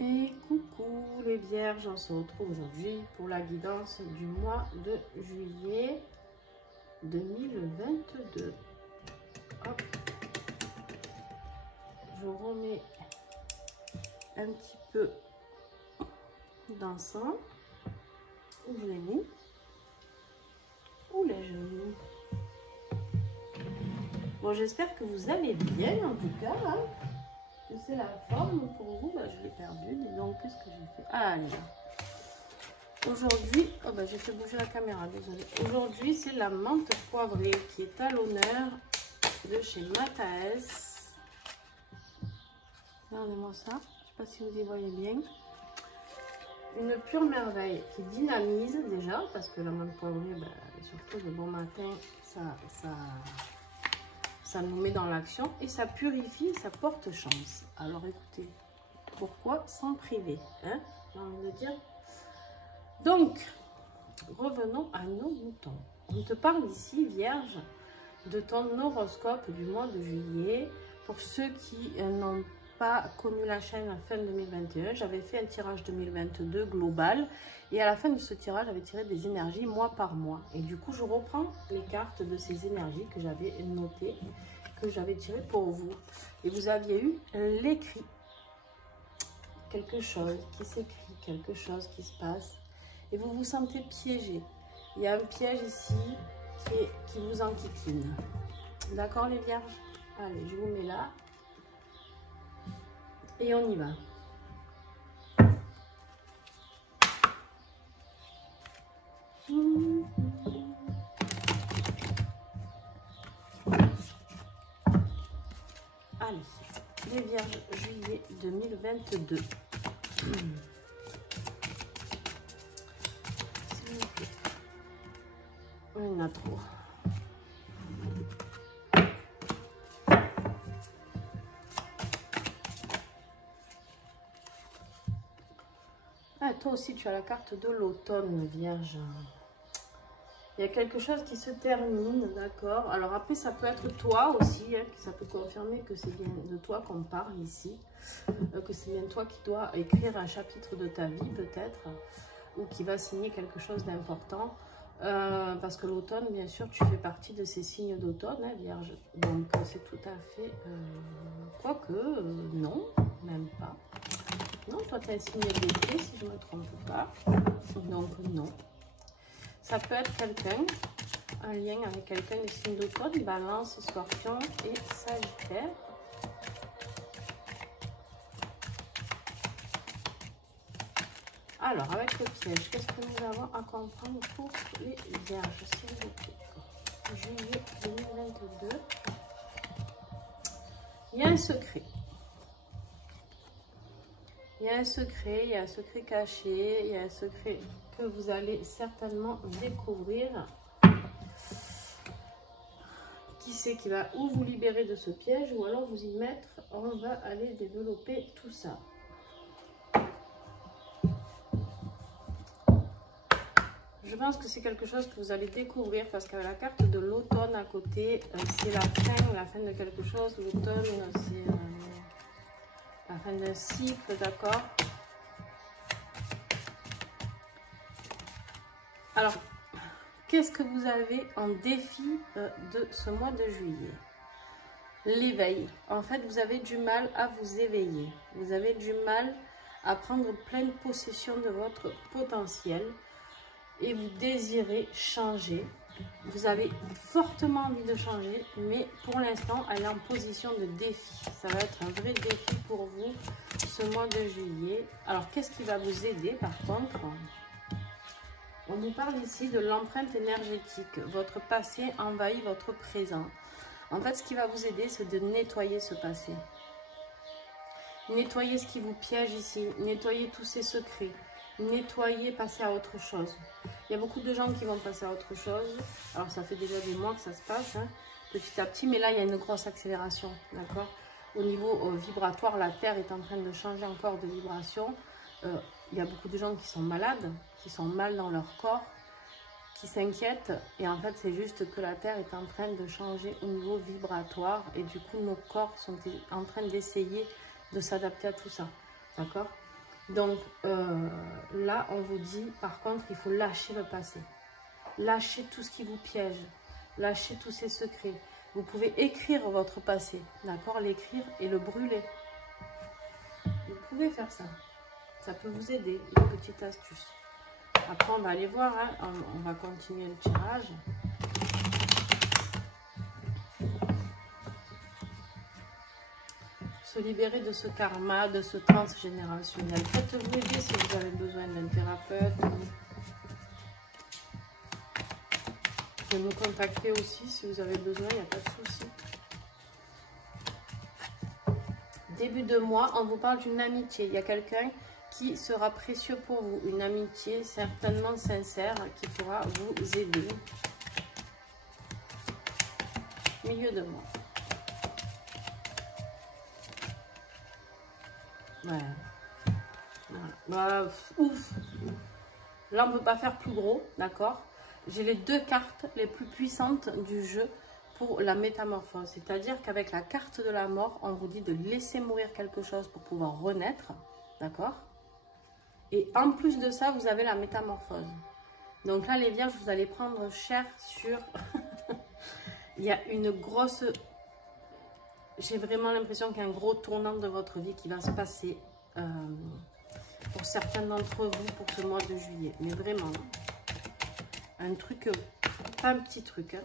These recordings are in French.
Et coucou les vierges, on se retrouve aujourd'hui pour la guidance du mois de juillet 2022. Hop. Je remets un petit peu d'encens. Où je l'ai mis? Où l'ai-je mis? Bon, j'espère que vous allez bien en tout cas. Hein, que c'est la forme pour vous. Je l'ai perdu. Dis donc, qu'est-ce que j'ai fait? Ah, elle est là. Aujourd'hui, oh j'ai fait bouger la caméra, désolée. Aujourd'hui, c'est la menthe poivrée qui est à l'honneur de chez Mataes. Regardez-moi ça. Je ne sais pas si vous y voyez bien. Une pure merveille qui dynamise déjà, parce que la menthe poivrée, surtout le bon matin, ça nous met dans l'action et ça purifie, ça porte chance. Alors écoutez, pourquoi s'en priver, hein, j'ai envie de dire. Donc, revenons à nos moutons. On te parle ici, Vierge, de ton horoscope du mois de juillet. Pour ceux qui n'ont pas connu la chaîne à fin 2021, j'avais fait un tirage 2022 global. Et à la fin de ce tirage, j'avais tiré des énergies mois par mois. Et du coup, je reprends les cartes de ces énergies que j'avais notées, que j'avais tirées pour vous. Et vous aviez eu l'écrit. Quelque chose qui s'écrit, quelque chose qui se passe. Et vous vous sentez piégé. Il y a un piège ici qui vous enquiquine. D'accord les vierges? Allez, je vous mets là. Et on y va. Allez, les vierges, juillet 2022. Il y en a trop. Ah, toi aussi, tu as la carte de l'automne, Vierge. Il y a quelque chose qui se termine, d'accord. Alors après, ça peut être toi aussi, hein, ça peut confirmer que c'est bien de toi qu'on parle ici, que c'est bien toi qui dois écrire un chapitre de ta vie peut-être, ou qui va signer quelque chose d'important. Parce que l'automne, bien sûr, tu fais partie de ces signes d'automne, hein, Vierge. Donc, c'est tout à fait... quoique, non, même pas. Non, toi, tu es un signe d'été, si je ne me trompe pas. Donc, non. Ça peut être quelqu'un, un lien avec quelqu'un des signes d'automne, Balance, Scorpion et Sagittaire. Alors, avec le piège, qu'est-ce que nous avons à comprendre pour les vierges, s'il vous plaît? Juillet 2022. Il y a un secret. Il y a un secret, il y a un secret caché, il y a un secret que vous allez certainement découvrir. Qui c'est qui va ou vous libérer de ce piège ou alors vous y mettre? On va aller développer tout ça. Je pense que c'est quelque chose que vous allez découvrir parce qu'avec la carte de l'automne à côté, c'est la fin de quelque chose. L'automne, c'est la fin d'un cycle, d'accord? Alors, qu'est-ce que vous avez en défi de ce mois de juillet? L'éveil. En fait, vous avez du mal à vous éveiller. Vous avez du mal à prendre pleine possession de votre potentiel. Et vous désirez changer, vous avez fortement envie de changer, mais pour l'instant, elle est en position de défi. Ça va être un vrai défi pour vous ce mois de juillet. Alors, qu'est-ce qui va vous aider par contre? On nous parle ici de l'empreinte énergétique. Votre passé envahit votre présent. En fait, ce qui va vous aider, c'est de nettoyer ce passé. Nettoyer ce qui vous piège ici, nettoyer tous ces secrets. Nettoyer, passer à autre chose. Il y a beaucoup de gens qui vont passer à autre chose. Alors, ça fait déjà des mois que ça se passe, hein, petit à petit. Mais là, il y a une grosse accélération, d'accord? Au niveau vibratoire, la Terre est en train de changer encore de vibration. Il y a beaucoup de gens qui sont malades, qui sont mal dans leur corps, qui s'inquiètent. Et en fait, c'est juste que la Terre est en train de changer au niveau vibratoire. Et du coup, nos corps sont en train d'essayer de s'adapter à tout ça, d'accord? Donc là, on vous dit, par contre, il faut lâcher le passé. Lâchez tout ce qui vous piège. Lâchez tous ces secrets. Vous pouvez écrire votre passé, d'accord? L'écrire et le brûler. Vous pouvez faire ça. Ça peut vous aider, une petite astuce. Après, on va aller voir, hein. On va continuer le tirage. Se libérer de ce karma, de ce transgénérationnel. Faites-vous aider si vous avez besoin d'un thérapeute. Vous pouvez me contacter aussi si vous avez besoin, il n'y a pas de souci. Début de mois, on vous parle d'une amitié. Il y a quelqu'un qui sera précieux pour vous. Une amitié certainement sincère qui pourra vous aider. Milieu de mois. Ouais. Voilà. Bah, ouf. Là, on ne peut pas faire plus gros, d'accord? J'ai les deux cartes les plus puissantes du jeu pour la métamorphose. C'est-à-dire qu'avec la carte de la mort, on vous dit de laisser mourir quelque chose pour pouvoir renaître, d'accord? Et en plus de ça, vous avez la métamorphose. Donc là, les vierges, vous allez prendre cher sur... Il y a une grosse... J'ai vraiment l'impression qu'il y a un gros tournant de votre vie qui va se passer pour certains d'entre vous pour ce mois de juillet. Mais vraiment, un truc, pas un petit truc. Hein.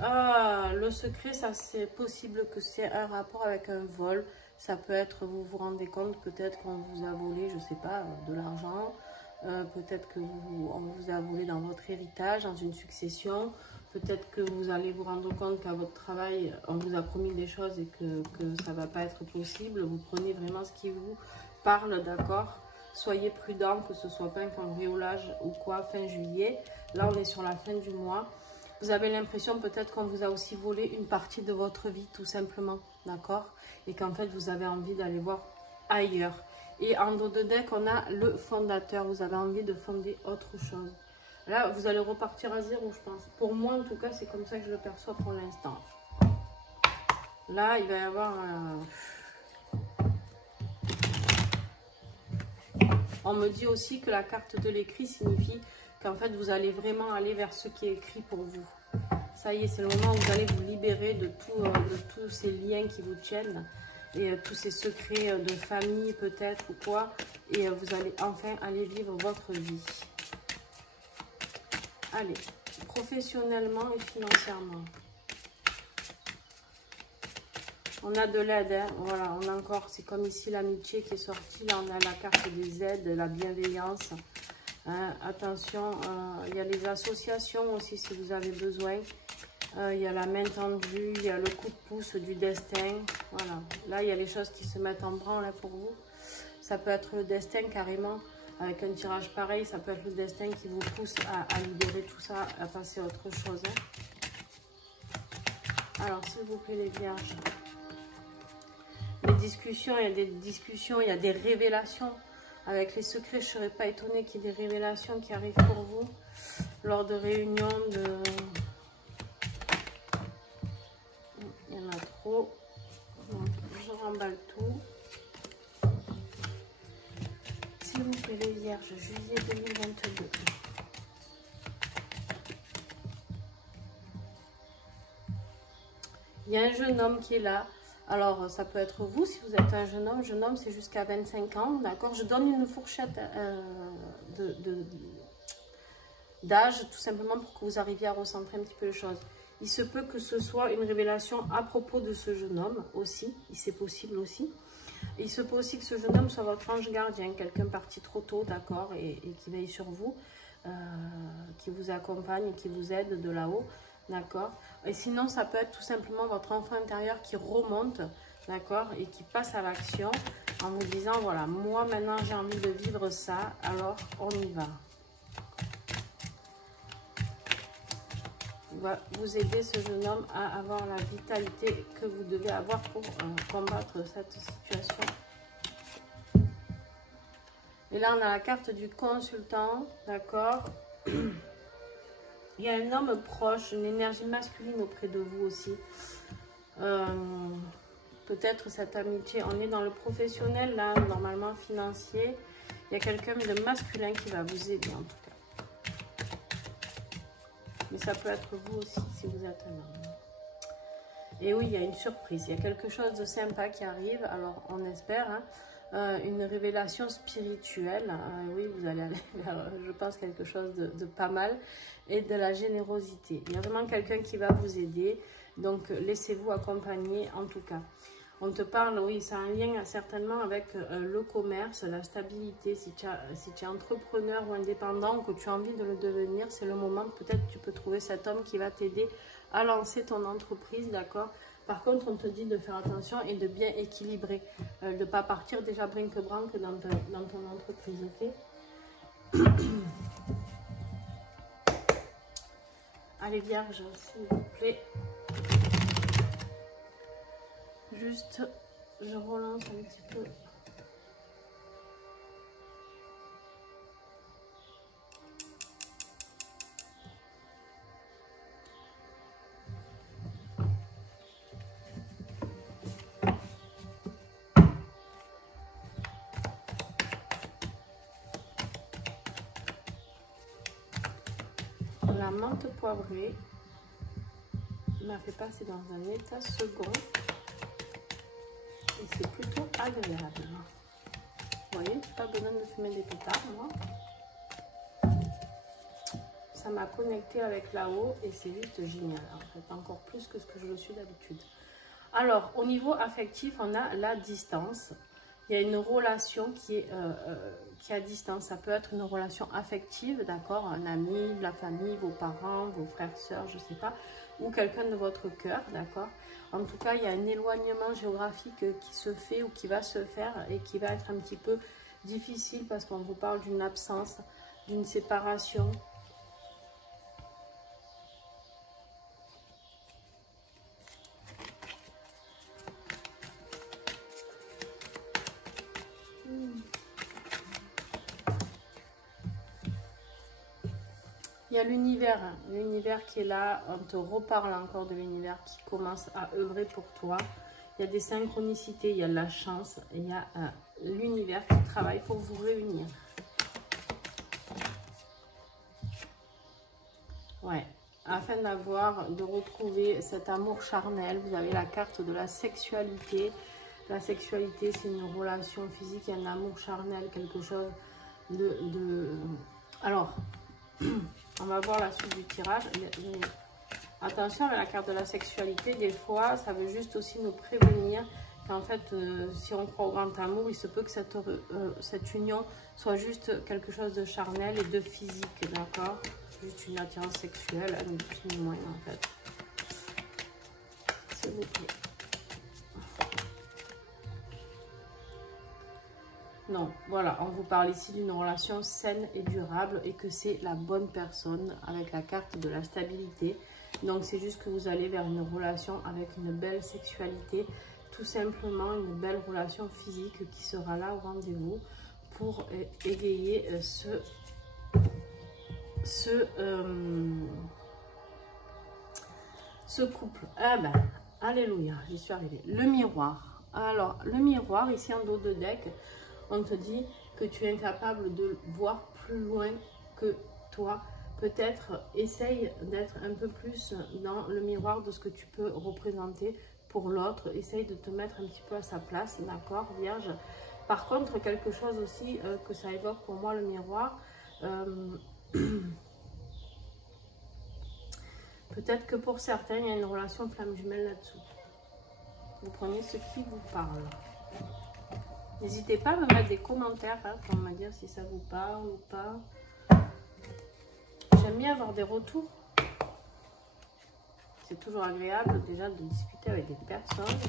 Ah, le secret, ça c'est possible que c'est un rapport avec un vol. Ça peut être, vous vous rendez compte, peut-être qu'on vous a volé, je sais pas, de l'argent. Peut-être que on vous a volé dans votre héritage, dans une succession. Peut-être que vous allez vous rendre compte qu'à votre travail, on vous a promis des choses et que ça ne va pas être possible. Vous prenez vraiment ce qui vous parle, d'accord? Soyez prudent, que ce soit pas un cambriolage ou quoi, fin juillet. Là, on est sur la fin du mois. Vous avez l'impression peut-être qu'on vous a aussi volé une partie de votre vie, tout simplement, d'accord? Et qu'en fait, vous avez envie d'aller voir ailleurs. Et en dos de deck, on a le fondateur. Vous avez envie de fonder autre chose. Là, vous allez repartir à zéro, je pense. Pour moi, en tout cas, c'est comme ça que je le perçois pour l'instant. Là, il va y avoir... On me dit aussi que la carte de l'écrit signifie qu'en fait, vous allez vraiment aller vers ce qui est écrit pour vous. Ça y est, c'est le moment où vous allez vous libérer de tous ces liens qui vous tiennent. Et tous ces secrets de famille, peut-être, ou quoi. Et vous allez enfin aller vivre votre vie. Allez, professionnellement et financièrement. On a de l'aide, hein. Voilà, on a encore, c'est comme ici l'amitié qui est sortie. Là, on a la carte des aides, la bienveillance. Hein, attention, il y a les associations aussi si vous avez besoin. Il y a la main tendue, il y a le coup de pouce du destin. Voilà, là, il y a les choses qui se mettent en branle là, pour vous. Ça peut être le destin carrément. Avec un tirage pareil, ça peut être le destin qui vous pousse à libérer tout ça, à passer à autre chose. Hein. Alors, s'il vous plaît, les vierges. Les discussions, il y a des discussions, il y a des révélations. Avec les secrets, je ne serais pas étonnée qu'il y ait des révélations qui arrivent pour vous. Lors de réunions, il y en a trop. Donc, je remballe tout. S'il vous plaît, les vierges, juillet 2022. Il y a un jeune homme qui est là. Alors, ça peut être vous, si vous êtes un jeune homme. Jeune homme, c'est jusqu'à 25 ans, d'accord? Je donne une fourchette d'âge, tout simplement pour que vous arriviez à recentrer un petit peu les choses. Il se peut que ce soit une révélation à propos de ce jeune homme aussi. C'est possible aussi. Il se peut aussi que ce jeune homme soit votre ange gardien, quelqu'un parti trop tôt, d'accord, et qui veille sur vous, qui vous accompagne, qui vous aide de là-haut, d'accord. Et sinon, ça peut être tout simplement votre enfant intérieur qui remonte, d'accord, et qui passe à l'action en vous disant, voilà, moi maintenant j'ai envie de vivre ça, alors on y va. Va vous aider, ce jeune homme, à avoir la vitalité que vous devez avoir pour combattre cette situation. Et là, on a la carte du consultant, d'accord. Il y a un homme proche, une énergie masculine auprès de vous aussi. peut-être cette amitié, on est dans le professionnel là, normalement financier. Il y a quelqu'un de masculin qui va vous aider en tout cas. Mais ça peut être vous aussi si vous êtes un homme. Et oui, il y a une surprise, il y a quelque chose de sympa qui arrive, alors on espère, hein, une révélation spirituelle. Oui, vous allez aller vers, je pense, quelque chose de pas mal et de la générosité. Il y a vraiment quelqu'un qui va vous aider, donc laissez-vous accompagner en tout cas. On te parle, oui, c'est un lien certainement avec le commerce, la stabilité. Si tu es entrepreneur ou indépendant ou que tu as envie de le devenir, c'est le moment, peut-être tu peux trouver cet homme qui va t'aider à lancer ton entreprise, d'accord? Par contre, on te dit de faire attention et de bien équilibrer, de ne pas partir déjà brinque-branque dans ton entreprise, ok? Allez, Vierge, s'il vous plaît. Juste, je relance un petit peu. La menthe poivrée m'a fait passer dans un état second. Et c'est plutôt agréable. Vous voyez, pas besoin de fumer des pétards, moi. Ça m'a connecté avec là-haut et c'est juste génial, en fait, encore plus que ce que je le suis d'habitude. Alors, au niveau affectif, on a la distance. Il y a une relation qui est à distance. Ça peut être une relation affective, d'accord, un ami, de la famille, vos parents, vos frères, sœurs, je ne sais pas, ou quelqu'un de votre cœur, d'accord. En tout cas, il y a un éloignement géographique qui se fait ou qui va se faire et qui va être un petit peu difficile parce qu'on vous parle d'une absence, d'une séparation. Il y a l'univers qui est là, on te reparle encore de l'univers qui commence à œuvrer pour toi. Il y a des synchronicités, il y a de la chance, il y a l'univers qui travaille pour vous réunir. Ouais, afin de retrouver cet amour charnel, vous avez la carte de la sexualité. La sexualité, c'est une relation physique, un amour charnel, quelque chose Alors, on va voir la suite du tirage. Attention avec la carte de la sexualité, des fois, ça veut juste aussi nous prévenir qu'en fait, si on croit au grand amour, il se peut que cette union soit juste quelque chose de charnel et de physique, d'accord? Juste une attirance sexuelle, ni plus ni moins, en fait. S'il vous plaît. Non, voilà, on vous parle ici d'une relation saine et durable et que c'est la bonne personne avec la carte de la stabilité. Donc, c'est juste que vous allez vers une relation avec une belle sexualité, tout simplement une belle relation physique qui sera là au rendez-vous pour égayer ce couple. Ah ben, alléluia, j'y suis arrivée. Le miroir. Alors, le miroir, ici en dos de deck, on te dit que tu es incapable de voir plus loin que toi. Peut-être essaye d'être un peu plus dans le miroir de ce que tu peux représenter pour l'autre. Essaye de te mettre un petit peu à sa place, d'accord, Vierge? Par contre, quelque chose aussi que ça évoque pour moi, le miroir, peut-être que pour certains, il y a une relation flamme jumelle là-dessous. Vous prenez ce qui vous parle. N'hésitez pas à me mettre des commentaires pour me dire si ça vous parle ou pas. J'aime bien avoir des retours. C'est toujours agréable déjà de discuter avec des personnes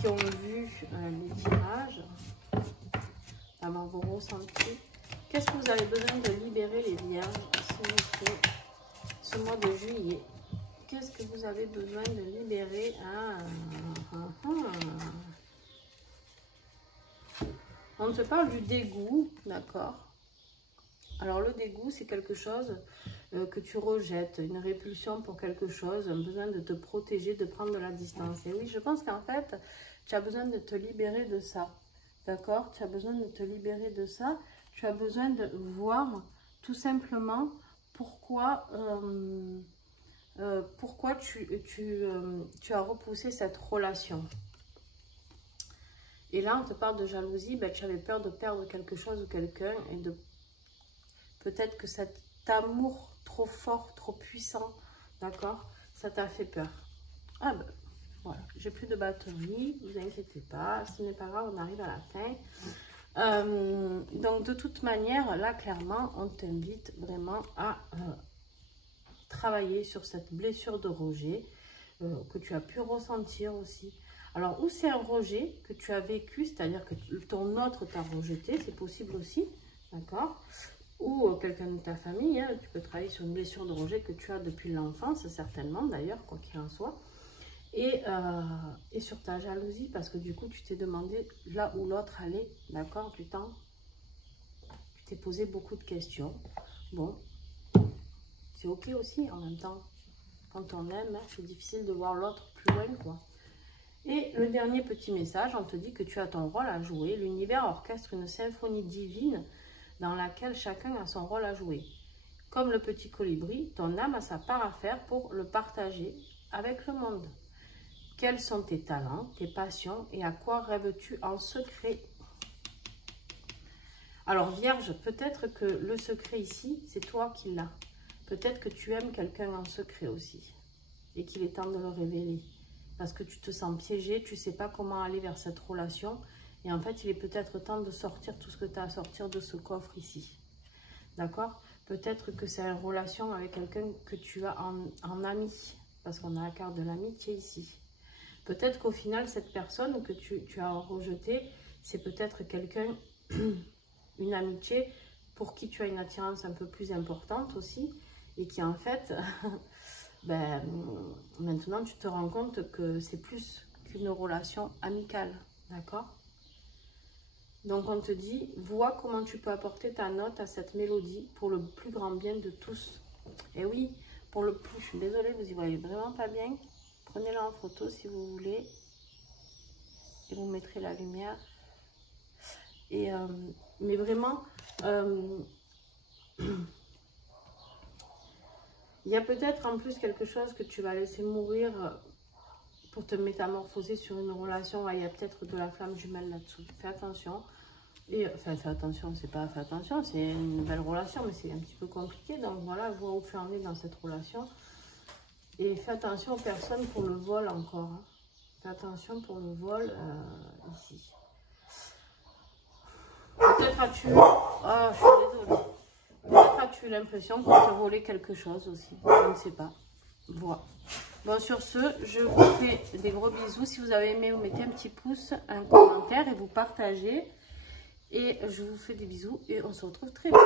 qui ont vu les tirages, d'avoir vos ressentis. Qu'est-ce que vous avez besoin de libérer, les vierges, ce mois de juillet? Qu'est-ce que vous avez besoin de libérer? On te parle du dégoût, d'accord? Alors le dégoût, c'est quelque chose que tu rejettes, une répulsion pour quelque chose, un besoin de te protéger, de prendre de la distance. Et oui, je pense qu'en fait, Tu as besoin de te libérer de ça. D'accord? Tu as besoin de te libérer de ça. Tu as besoin de voir tout simplement pourquoi tu as repoussé cette relation. Et là, on te parle de jalousie. Ben, tu avais peur de perdre quelque chose ou quelqu'un. Et de peut-être que cet amour trop fort, trop puissant, d'accord, ça t'a fait peur. Ah ben, voilà, j'ai plus de batterie, ne vous inquiétez pas, ce n'est pas grave, on arrive à la fin. Donc de toute manière, là clairement, on t'invite vraiment à travailler sur cette blessure de rejet que tu as pu ressentir aussi. Alors, ou c'est un rejet que tu as vécu, c'est-à-dire que ton autre t'a rejeté, c'est possible aussi, d'accord? Ou quelqu'un de ta famille, hein, tu peux travailler sur une blessure de rejet que tu as depuis l'enfance, certainement d'ailleurs, quoi qu'il en soit. Et sur ta jalousie, parce que du coup, tu t'es demandé là où l'autre allait, d'accord, du temps. Tu t'es posé beaucoup de questions. Bon, c'est ok aussi en même temps. Quand on aime, hein, c'est difficile de voir l'autre plus loin, quoi. Et le dernier petit message, on te dit que tu as ton rôle à jouer. L'univers orchestre une symphonie divine dans laquelle chacun a son rôle à jouer. Comme le petit colibri, ton âme a sa part à faire pour le partager avec le monde. Quels sont tes talents, tes passions et à quoi rêves-tu en secret? Alors Vierge, peut-être que le secret ici, c'est toi qui l'as. Peut-être que tu aimes quelqu'un en secret aussi et qu'il est temps de le révéler. Parce que tu te sens piégé, tu ne sais pas comment aller vers cette relation. Et en fait, il est peut-être temps de sortir tout ce que tu as à sortir de ce coffre ici. D'accord? Peut-être que c'est une relation avec quelqu'un que tu as en ami. Parce qu'on a la carte de l'amitié ici. Peut-être qu'au final, cette personne que tu as rejetée, c'est peut-être quelqu'un, une amitié pour qui tu as une attirance un peu plus importante aussi. Et qui en fait, ben, maintenant tu te rends compte que c'est plus qu'une relation amicale. D'accord? Donc on te dit, vois comment tu peux apporter ta note à cette mélodie pour le plus grand bien de tous. Et oui, pour le plus, je suis désolée, vous y voyez vraiment pas bien. Prenez-la en photo si vous voulez. Et vous mettrez la lumière. Et, mais vraiment, il y a peut-être en plus quelque chose que tu vas laisser mourir pour te métamorphoser sur une relation. Il y a peut-être de la flamme jumelle là-dessous. Fais attention. Et, enfin, fais attention, c'est pas fais attention, c'est une belle relation, mais c'est un petit peu compliqué. Donc voilà, vois où tu en es dans cette relation. Et fais attention aux personnes pour le vol encore. Hein. Fais attention pour le vol ici. Peut-être as-tu... Oh, je suis désolée. Peut-être as-tu l'impression qu'on t'a volé quelque chose aussi. Je ne sais pas. Voilà. Bon, sur ce, je vous fais des gros bisous. Si vous avez aimé, vous mettez un petit pouce, un commentaire et vous partagez. Et je vous fais des bisous et on se retrouve très vite.